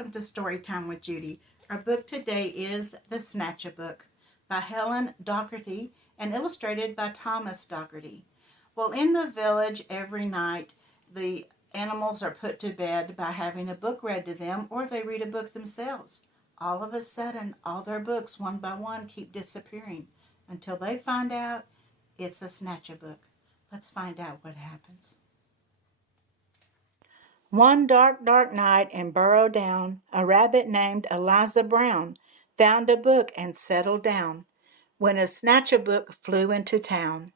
welcome to Storytime with Judy. Our book today is The Snatchabook by Helen Doherty and illustrated by Thomas Doherty. Well, in the village every night, the animals are put to bed by having a book read to them, or they read a book themselves. All of a sudden, all their books, one by one, keep disappearing until they find out it's a Snatchabook. Let's find out what happens. One dark, dark night in Burrow Down, a rabbit named Eliza Brown found a book and settled down when a Snatchabook flew into town.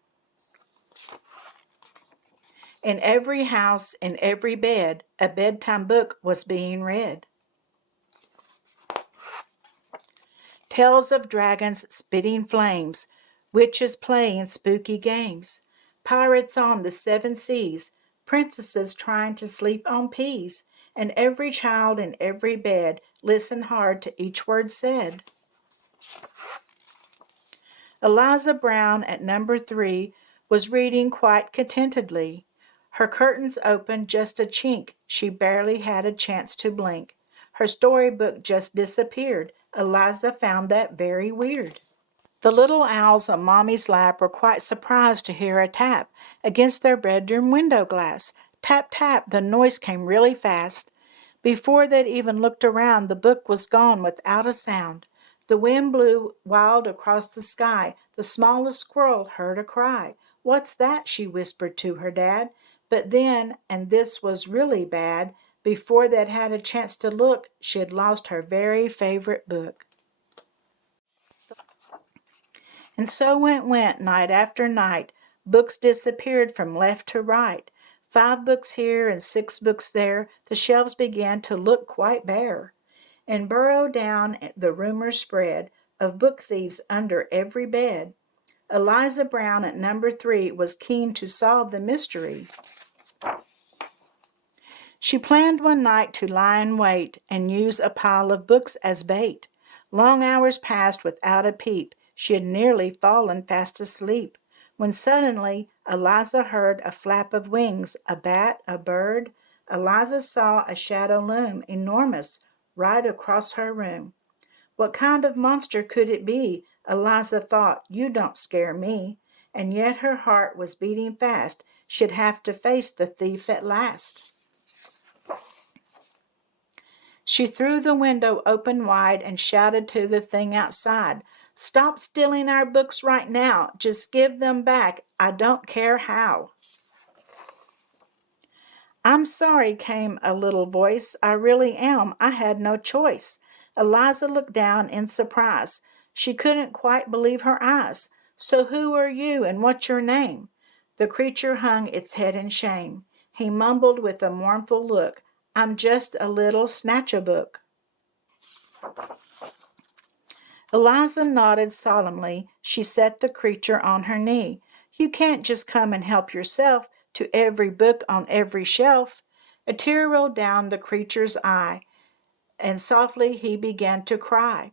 In every house, in every bed, a bedtime book was being read. Tales of dragons spitting flames, witches playing spooky games, pirates on the seven seas, princesses trying to sleep on peas, and every child in every bed listened hard to each word said. Eliza Brown at number 3 was reading quite contentedly. Her curtains opened just a chink, she barely had a chance to blink. Her storybook just disappeared. Eliza found that very weird. The little owls on Mommy's lap were quite surprised to hear a tap against their bedroom window glass. Tap, tap, the noise came really fast. Before they'd even looked around, the book was gone without a sound. The wind blew wild across the sky. The smallest squirrel heard a cry. "What's that?" she whispered to her dad. But then, and this was really bad, before they'd had a chance to look, she had lost her very favorite book. And so it went night after night. Books disappeared from left to right. 5 books here and 6 books there. The shelves began to look quite bare. And Burrow Down the rumor spread of book thieves under every bed. Eliza Brown at number 3 was keen to solve the mystery. She planned one night to lie in wait and use a pile of books as bait. Long hours passed without a peep. She had nearly fallen fast asleep, when suddenly Eliza heard a flap of wings, a bat, a bird. Eliza saw a shadow loom, enormous, right across her room. What kind of monster could it be? Eliza thought, "You don't scare me." And yet her heart was beating fast. She'd have to face the thief at last. She threw the window open wide and shouted to the thing outside, "Stop stealing our books right now. Just give them back. I don't care how." "I'm sorry," came a little voice. "I really am. I had no choice." Eliza looked down in surprise. She couldn't quite believe her eyes. "So who are you and what's your name?" The creature hung its head in shame. He mumbled with a mournful look, "I'm just a little Snatchabook." Eliza nodded solemnly. She set the creature on her knee. "You can't just come and help yourself to every book on every shelf." A tear rolled down the creature's eye, and softly he began to cry.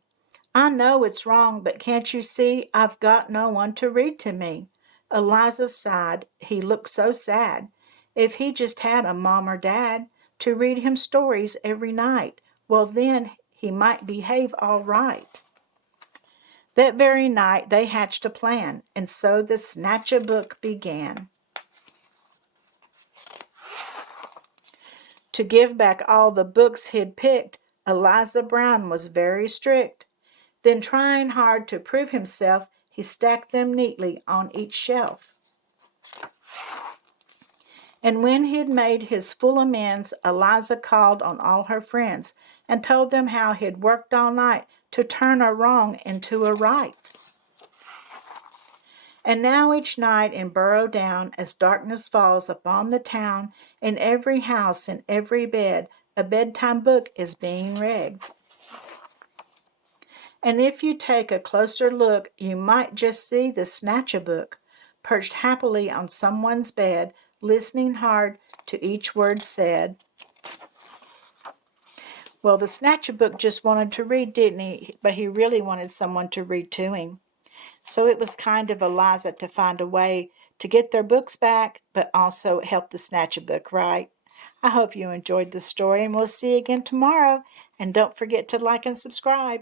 "I know it's wrong, but can't you see I've got no one to read to me?" Eliza sighed. He looked so sad. If he just had a mom or dad to read him stories every night, well then he might behave all right. That very night they hatched a plan, and so the Snatchabook began. To give back all the books he'd picked, Eliza Brown was very strict. Then, trying hard to prove himself, he stacked them neatly on each shelf. And when he'd made his full amends, Eliza called on all her friends and told them how he'd worked all night to turn a wrong into a right. And now each night in Burrow Down, as darkness falls upon the town, in every house, in every bed, a bedtime book is being read. And if you take a closer look, you might just see the Snatchabook perched happily on someone's bed, listening hard to each word said. Well, the Snatchabook just wanted to read, didn't he? But he really wanted someone to read to him. So it was kind of Eliza to find a way to get their books back, but also help the Snatchabook, right? I hope you enjoyed the story, and we'll see you again tomorrow. And don't forget to like and subscribe.